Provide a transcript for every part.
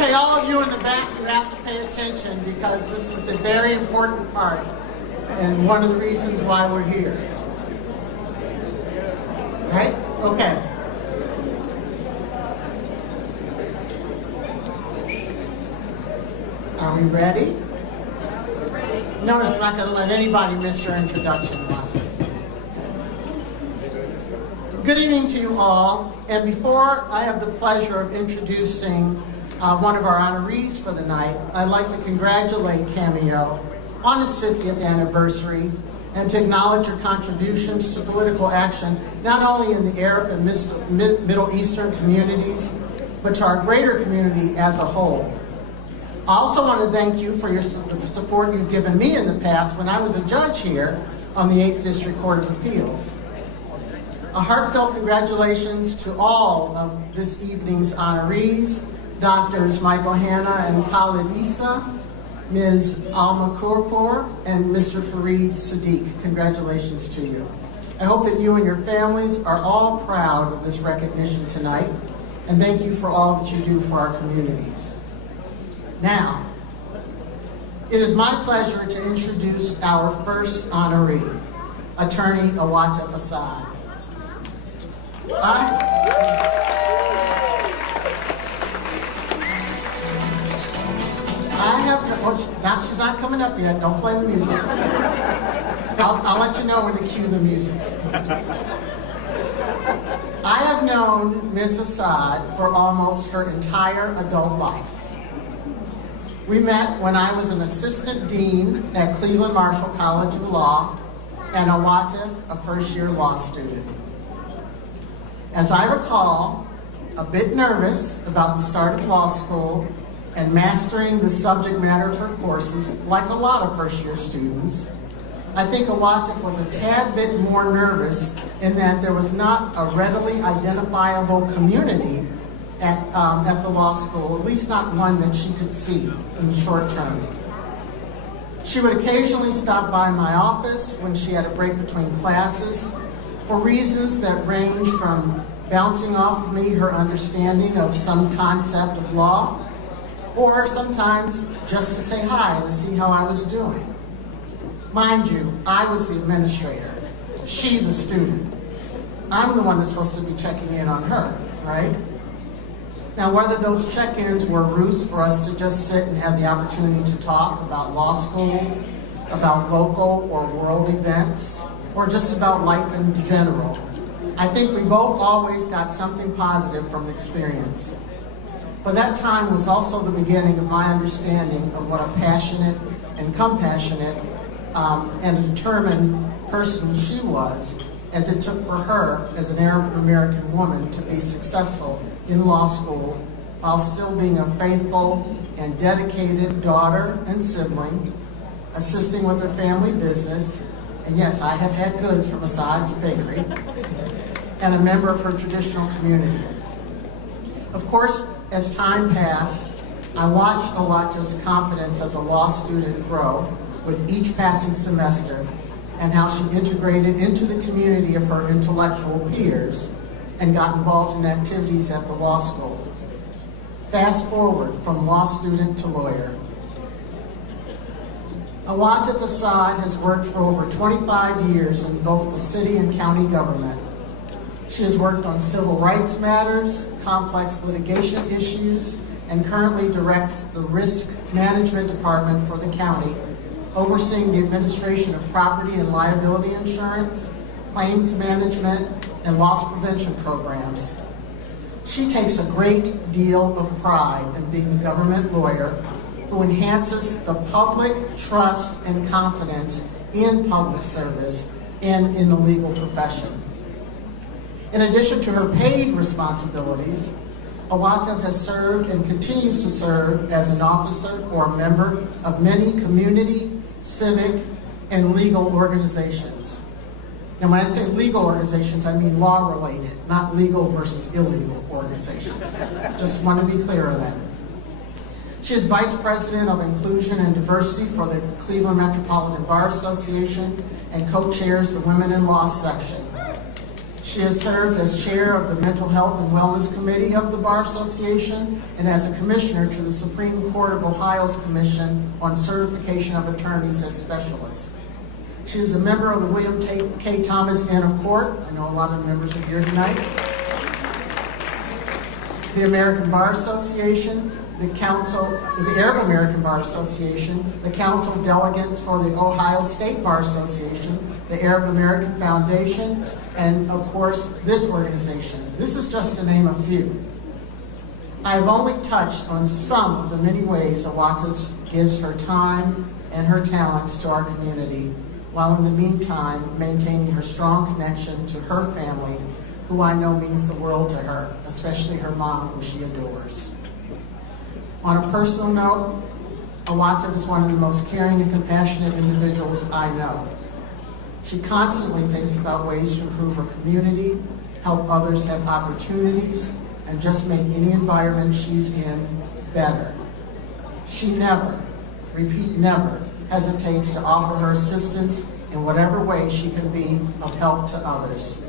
Okay, all of you in the back, you have to pay attention because this is a very important part and one of the reasons why we're here. Right? Okay. Are we ready? Notice I'm not going to let anybody miss your introduction. Good evening to you all, and before I have the pleasure of introducing one of our honorees for the night, I'd like to congratulate CAMEO on its 50th anniversary and to acknowledge your contributions to political action, not only in the Arab and Middle Eastern communities, but to our greater community as a whole. I also want to thank you for your support you've given me in the past when I was a judge here on the 8th District Court of Appeals. A heartfelt congratulations to all of this evening's honorees, Drs. Michael Hanna and Khalid Issa, Ms. Alma Kourkour, and Mr. Fareed Sadiq. Congratulations to you. I hope that you and your families are all proud of this recognition tonight, and thank you for all that you do for our communities. Now, it is my pleasure to introduce our first honoree, Attorney Awatef Assad. She's not coming up yet. Don't play the music. I'll let you know when to cue the music. I have known Ms. Assad for almost her entire adult life. We met when I was an assistant dean at Cleveland Marshall College of Law and Awatef, a first-year law student. As I recall, a bit nervous about the start of law school and mastering the subject matter of her courses, like a lot of first-year students, I think Awatef was a tad bit more nervous in that there was not a readily identifiable community at the law school, at least not one that she could see in the short term. She would occasionally stop by my office when she had a break between classes for reasons that ranged from bouncing off of me her understanding of some concept of law, or sometimes just to say hi and to see how I was doing. Mind you, I was the administrator, she the student. I'm the one that's supposed to be checking in on her, right? Now, whether those check-ins were ruse for us to just sit and have the opportunity to talk about law school, about local or world events, or just about life in general, I think we both always got something positive from the experience. But that time was also the beginning of my understanding of what a passionate and compassionate and a determined person she was, as it took for her as an Arab American woman to be successful in law school while still being a faithful and dedicated daughter and sibling, assisting with her family business, and yes, I have had goods from Assad's bakery, and a member of her traditional community. Of course, as time passed, I watched Awatef's confidence as a law student grow with each passing semester and how she integrated into the community of her intellectual peers and got involved in activities at the law school. Fast forward from law student to lawyer. Awatef Assad has worked for over 25 years in both the city and county government. She has worked on civil rights matters, complex litigation issues, and currently directs the Risk Management Department for the county, overseeing the administration of property and liability insurance, claims management, and loss prevention programs. She takes a great deal of pride in being a government lawyer who enhances the public trust and confidence in public service and in the legal profession. In addition to her paid responsibilities, Awatef has served and continues to serve as an officer or a member of many community, civic, and legal organizations. And when I say legal organizations, I mean law-related, not legal versus illegal organizations. Just want to be clear on that. She is Vice President of Inclusion and Diversity for the Cleveland Metropolitan Bar Association and co-chairs the Women in Law section. She has served as chair of the Mental Health and Wellness Committee of the Bar Association and as a commissioner to the Supreme Court of Ohio's Commission on Certification of Attorneys as Specialists. She is a member of the William K. Thomas Inn of Court. I know a lot of the members are here tonight. The American Bar Association, the Arab American Bar Association, the Council of Delegates for the Ohio State Bar Association, the Arab American Foundation, and of course, this organization. This is just to name a few. I have only touched on some of the many ways Awatef gives her time and her talents to our community, while in the meantime, maintaining her strong connection to her family, who I know means the world to her, especially her mom, who she adores. On a personal note, Awatef is one of the most caring and compassionate individuals I know. She constantly thinks about ways to improve her community, help others have opportunities, and just make any environment she's in better. She never, repeat never, hesitates to offer her assistance in whatever way she can be of help to others.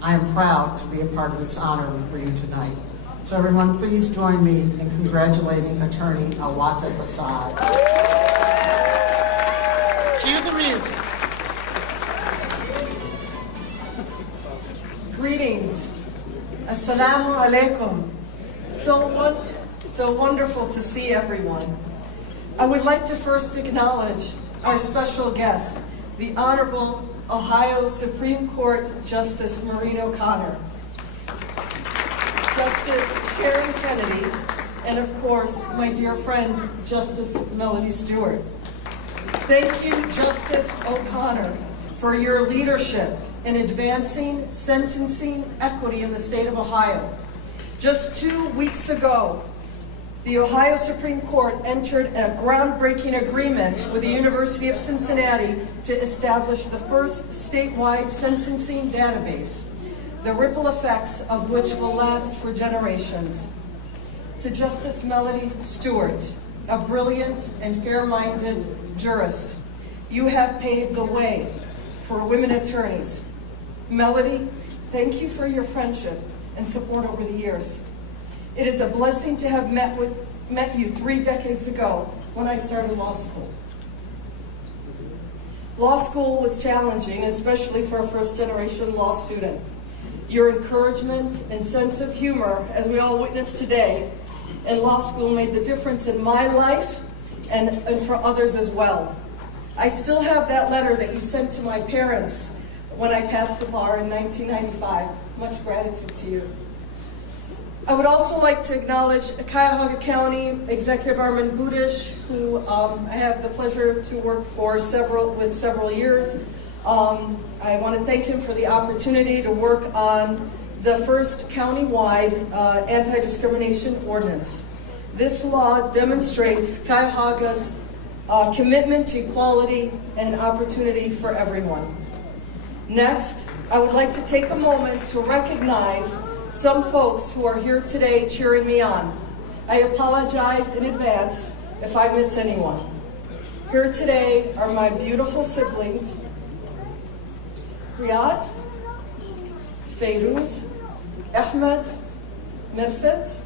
I am proud to be a part of this honor for you tonight. So everyone, please join me in congratulating attorney Awatef Assad. Cue the music. Greetings. Assalamu alaikum. So wonderful to see everyone. I would like to first acknowledge our special guest, the Honorable Ohio Supreme Court Justice Maureen O'Connor, Justice Sharon Kennedy, and of course, my dear friend, Justice Melody Stewart. Thank you, Justice O'Connor, for your leadership in advancing sentencing equity in the state of Ohio. Just 2 weeks ago, the Ohio Supreme Court entered a groundbreaking agreement with the University of Cincinnati to establish the first statewide sentencing database, the ripple effects of which will last for generations. To Justice Melody Stewart, a brilliant and fair-minded jurist, you have paved the way for women attorneys. Melody, thank you for your friendship and support over the years. It is a blessing to have met you 3 decades ago when I started law school. Law school was challenging, especially for a first-generation law student. Your encouragement and sense of humor, as we all witnessed today, in law school made the difference in my life and for others as well. I still have that letter that you sent to my parents when I passed the bar in 1995. Much gratitude to you. I would also like to acknowledge Cuyahoga County Executive Armin Budish, who I have the pleasure to work for several years. I want to thank him for the opportunity to work on the first countywide anti-discrimination ordinance. This law demonstrates Cuyahoga's commitment to equality and opportunity for everyone. Next, I would like to take a moment to recognize some folks who are here today cheering me on. I apologize in advance if I miss anyone. Here today are my beautiful siblings, Riyad, Feiruz, Ahmed, Mirfet,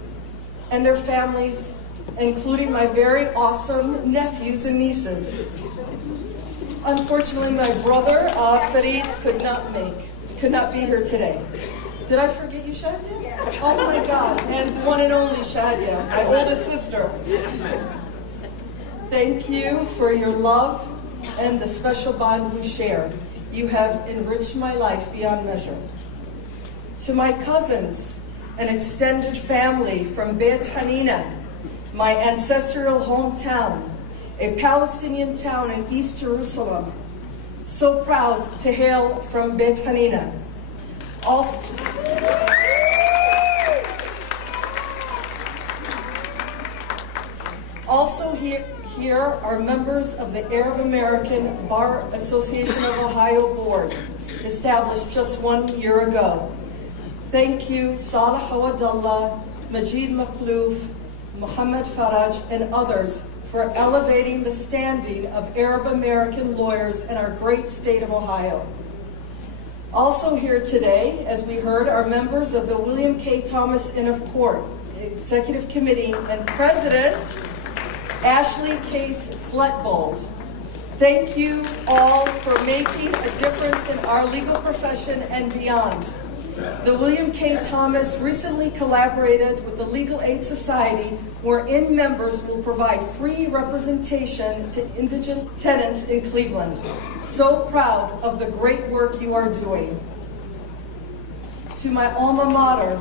and their families, including my very awesome nephews and nieces. Unfortunately, my brother, Farid, could not be here today. Did I forget you, Shadia? Yeah. Oh my God, and one and only Shadia, my oldest sister. Thank you for your love and the special bond we share. You have enriched my life beyond measure. To my cousins and extended family from Beit Hanina, my ancestral hometown, a Palestinian town in East Jerusalem, so proud to hail from Beit Hanina. Also here are members of the Arab American Bar Association of Ohio Board, established just 1 year ago. Thank you, Salah Hawadallah, Majid Makhlouf, Muhammad Faraj, and others for elevating the standing of Arab American lawyers in our great state of Ohio. Also here today, as we heard, are members of the William K. Thomas Inhofe Court Executive Committee and President Ashley Case Sletbold. Thank you all for making a difference in our legal profession and beyond. The William K. Thomas recently collaborated with the Legal Aid Society, wherein members will provide free representation to indigent tenants in Cleveland. So proud of the great work you are doing. To my alma mater,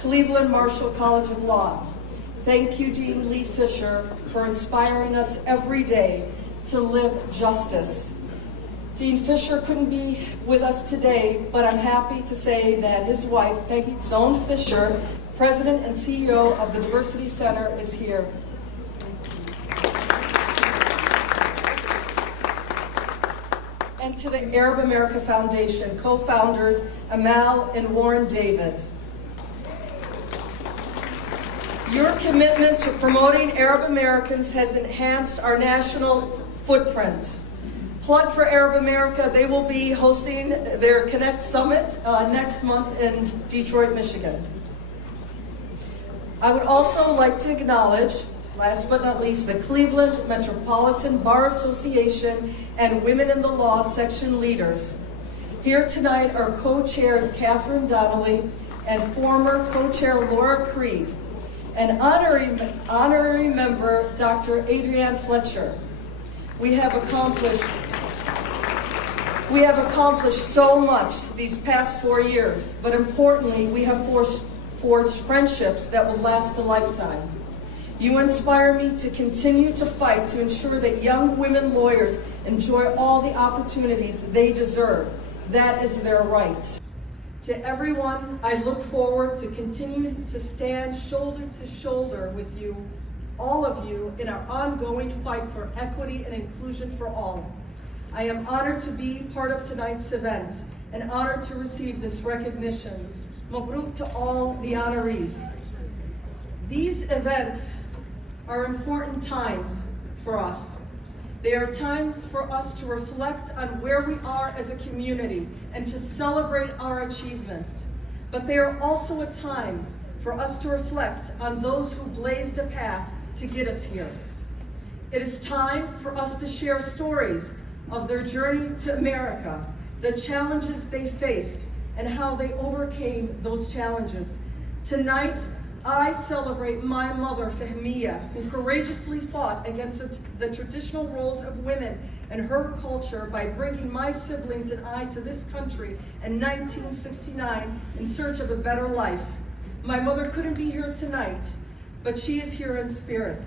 Cleveland Marshall College of Law, thank you, Dean Lee Fisher, for inspiring us every day to live justice. Dean Fisher couldn't be with us today, but I'm happy to say that his wife, Peggy Zone Fisher, President and CEO of the Diversity Center, is here. And to the Arab America Foundation, co-founders Amal and Warren David. Your commitment to promoting Arab Americans has enhanced our national footprint. Plug for Arab America, they will be hosting their Connect Summit next month in Detroit, Michigan. I would also like to acknowledge, last but not least, the Cleveland Metropolitan Bar Association and Women in the Law section leaders. Here tonight are co-chairs Catherine Donnelly and former co-chair Laura Creed, and honorary member Dr. Adrienne Fletcher. We have accomplished so much these past 4 years, but importantly, we have forged friendships that will last a lifetime. You inspire me to continue to fight to ensure that young women lawyers enjoy all the opportunities they deserve. That is their right. To everyone, I look forward to continuing to stand shoulder to shoulder with you, all of you, in our ongoing fight for equity and inclusion for all. I am honored to be part of tonight's event and honored to receive this recognition. Mabruk to all the honorees. These events are important times for us. They are times for us to reflect on where we are as a community and to celebrate our achievements. But they are also a time for us to reflect on those who blazed a path to get us here. It is time for us to share stories of their journey to America, the challenges they faced, and how they overcame those challenges. Tonight, I celebrate my mother, Fahmiya, who courageously fought against the traditional roles of women and her culture by bringing my siblings and I to this country in 1969 in search of a better life. My mother couldn't be here tonight, but she is here in spirit.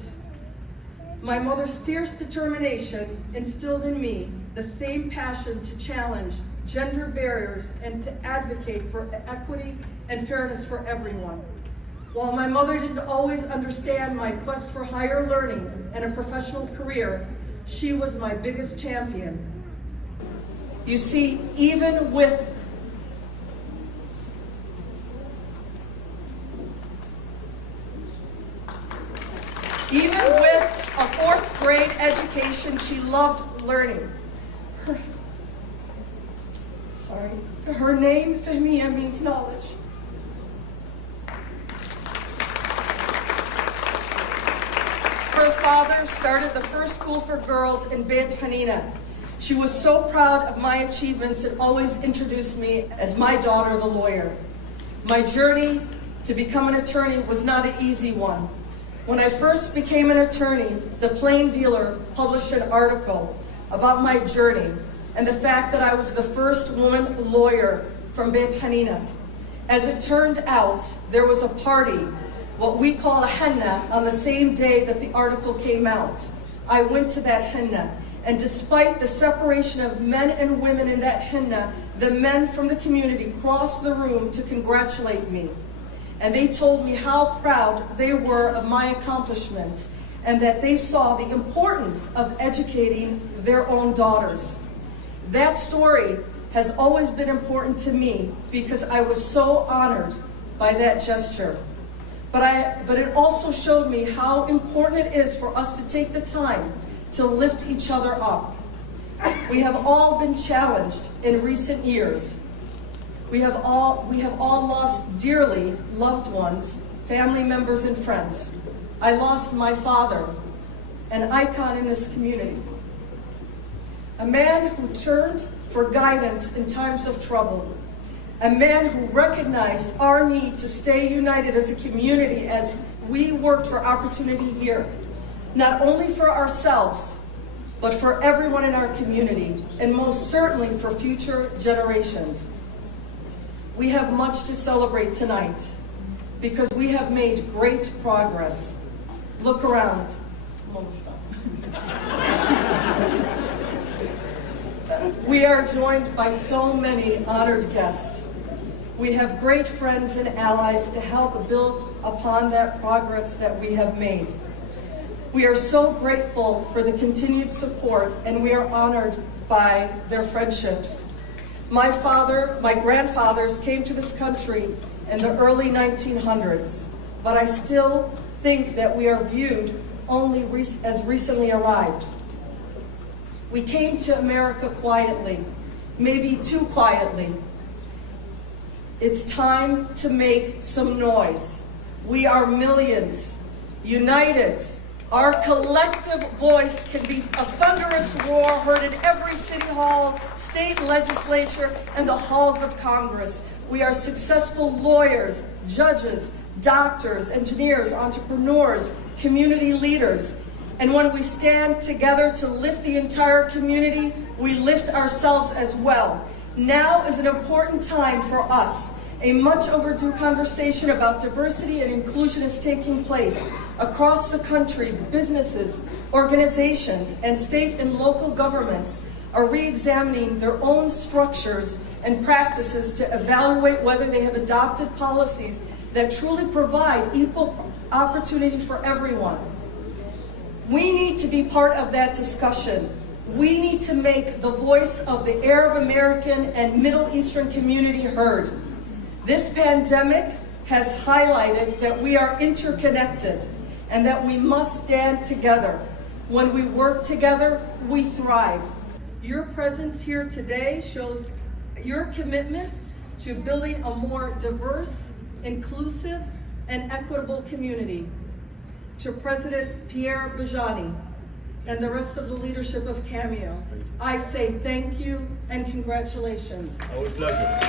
My mother's fierce determination instilled in me the same passion to challenge gender barriers and to advocate for equity and fairness for everyone. While my mother didn't always understand my quest for higher learning and a professional career, she was my biggest champion. You see, even with a fourth grade education, she loved learning. Her name, Fahmiya, means knowledge. Her father started the first school for girls in Beit Hanina. She was so proud of my achievements and always introduced me as my daughter, the lawyer. My journey to become an attorney was not an easy one. When I first became an attorney, the Plain Dealer published an article about my journey and the fact that I was the first woman lawyer from Beit Hanina. As it turned out, there was a party, what we call a henna, on the same day that the article came out. I went to that henna, and despite the separation of men and women in that henna, the men from the community crossed the room to congratulate me. And they told me how proud they were of my accomplishment and that they saw the importance of educating their own daughters. That story has always been important to me because I was so honored by that gesture. But it also showed me how important it is for us to take the time to lift each other up. We have all been challenged in recent years. We have all lost dearly loved ones, family members, and friends. I lost my father, an icon in this community. A man who turned for guidance in times of trouble. A man who recognized our need to stay united as a community as we worked for opportunity here, not only for ourselves, but for everyone in our community, and most certainly for future generations. We have much to celebrate tonight because we have made great progress. Look around. I'm almost done. We are joined by so many honored guests. We have great friends and allies to help build upon that progress that we have made. We are so grateful for the continued support, and we are honored by their friendships. My grandfathers came to this country in the early 1900s, but I still think that we are viewed only as recently arrived. We came to America quietly, maybe too quietly. It's time to make some noise. We are millions, united. Our collective voice can be a thunderous roar heard in every city hall, state legislature, and the halls of Congress. We are successful lawyers, judges, doctors, engineers, entrepreneurs, community leaders. And when we stand together to lift the entire community, we lift ourselves as well. Now is an important time for us. A much overdue conversation about diversity and inclusion is taking place. Across the country, businesses, organizations, and state and local governments are re-examining their own structures and practices to evaluate whether they have adopted policies that truly provide equal opportunity for everyone. We need to be part of that discussion. We need to make the voice of the Arab American and Middle Eastern community heard. This pandemic has highlighted that we are interconnected and that we must stand together. When we work together, we thrive. Your presence here today shows your commitment to building a more diverse, inclusive, and equitable community. To President Pierre Bajani and the rest of the leadership of CAMEO, I say thank you and congratulations. Our pleasure.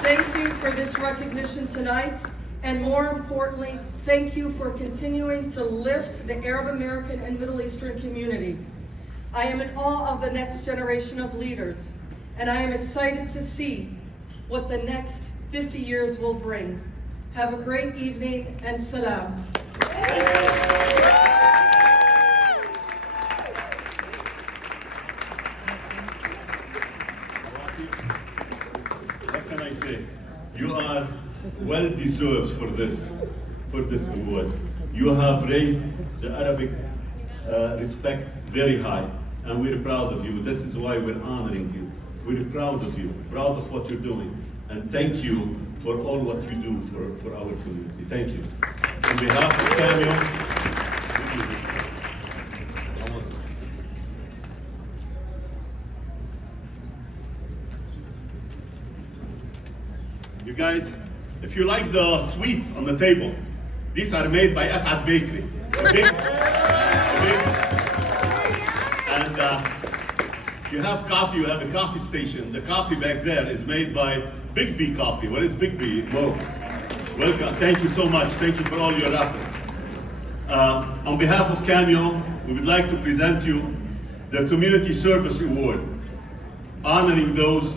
Thank you for this recognition tonight, and more importantly, thank you for continuing to lift the Arab American and Middle Eastern community. I am in awe of the next generation of leaders, and I am excited to see what the next 50 years will bring. Have a great evening, and salam. What can I say? You are well deserved for this award. You have raised the Arabic respect very high, and we're proud of you. This is why we're honoring you. We're proud of you, proud of what you're doing, and thank you for all what you do for our community. Thank you. On behalf of CAMEO, you guys, if you like the sweets on the table, these are made by Assad Bakery. Okay? And if you have coffee, you have a coffee station. The coffee back there is made by Big B Coffee. What is Big B? Mo. Welcome. Thank you so much. Thank you for all your efforts. On behalf of CAMEO, we would like to present you the Community Service Award, honoring those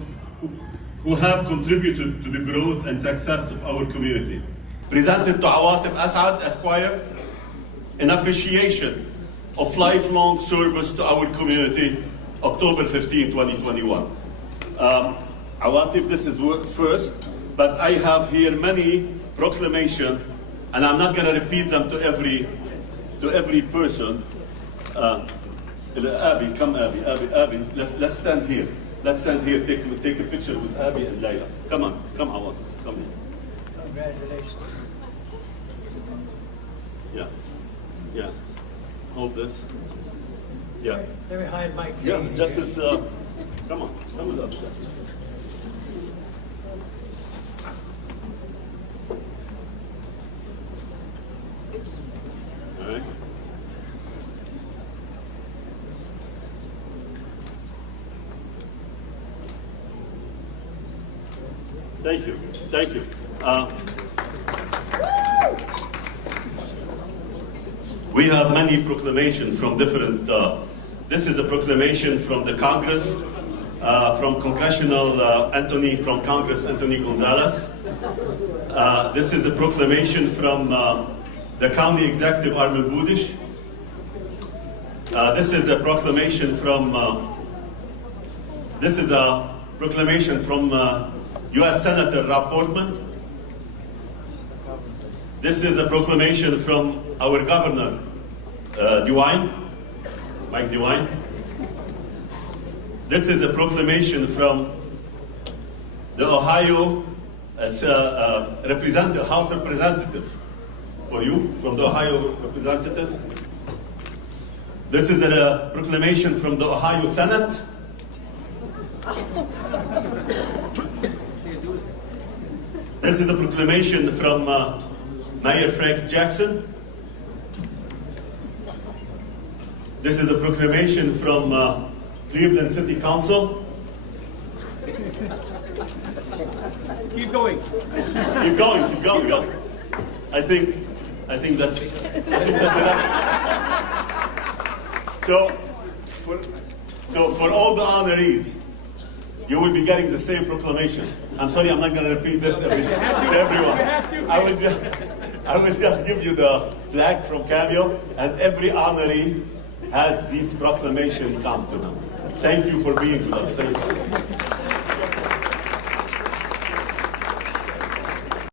who have contributed to the growth and success of our community. Presented to Awatef Assad, Esquire, in appreciation of lifelong service to our community, October 15, 2021. Awatef, this is first, but I have here many proclamations, and I'm not going to repeat them to every person. Abby, come Abby, let's stand here. Let's stand here, take a picture with Abby and Layla. Come on, come Awatef, come here. Congratulations. Yeah. Hold this. Yeah. They're behind Mike. Yeah, just as Come on, come with us. All right. Thank you. Thank you. We have many proclamations from different. This is a proclamation from the Congress, from Congressional from Congress Anthony Gonzalez. This is a proclamation from the County Executive Armin Budish. This is a proclamation from. This is a proclamation from U.S. Senator Rob Portman. This is a proclamation from our Governor, Mike DeWine. This is a proclamation from the Ohio House Representative, for you, from the Ohio Representative. This is a proclamation from the Ohio Senate. This is a proclamation from Mayor Frank Jackson. This is a proclamation from Cleveland City Council. Keep going. Keep going, keep going, go. I think that's enough. So for all the honorees, you will be getting the same proclamation. I'm sorry, I'm not going to repeat this to everyone. I will just give you the flag from CAMEO, and every honoree has this proclamation come to them. Thank you for being with us. Thank you.